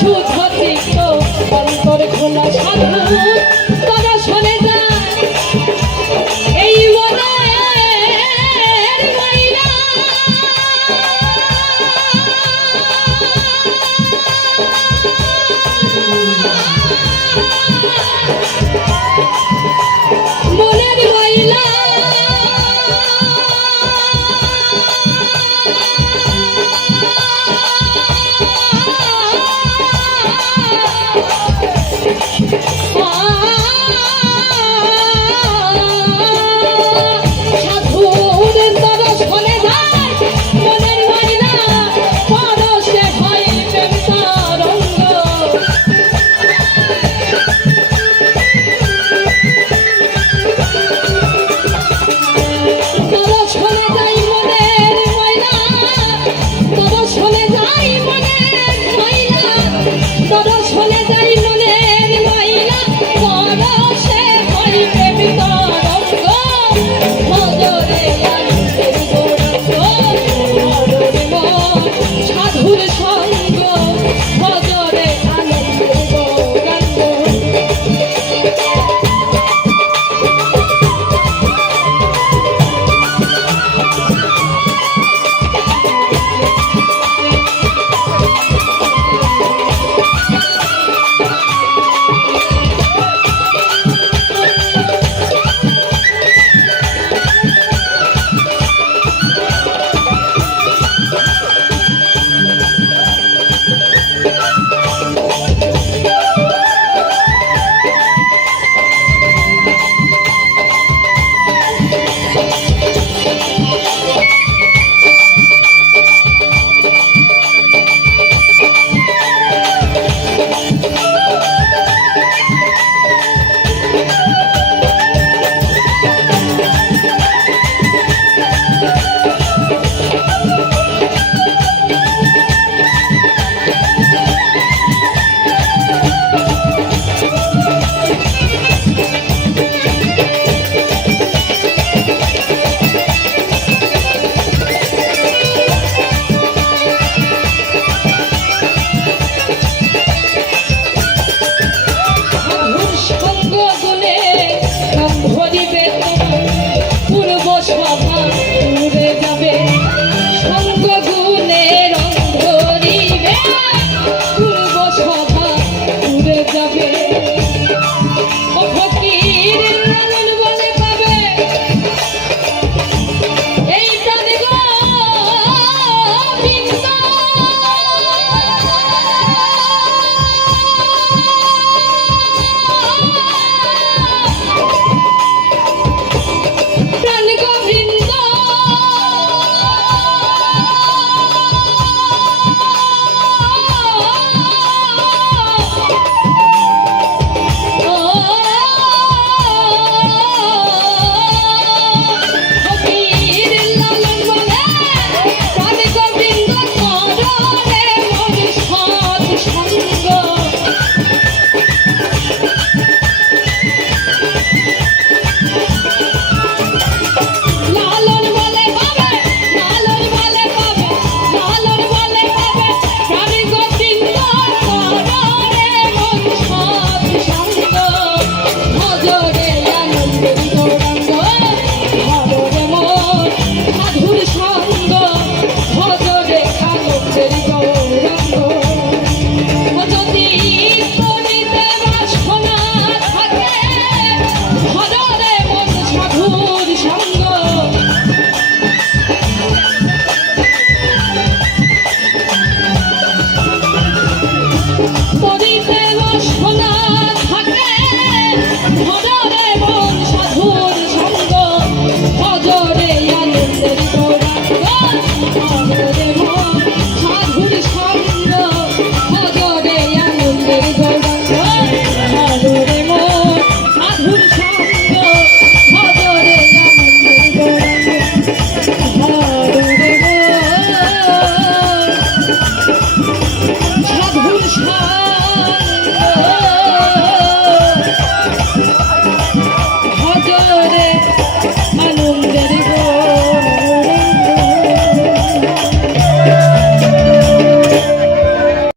সুধা তৃপ্ত অন্তর খোলা সাধনা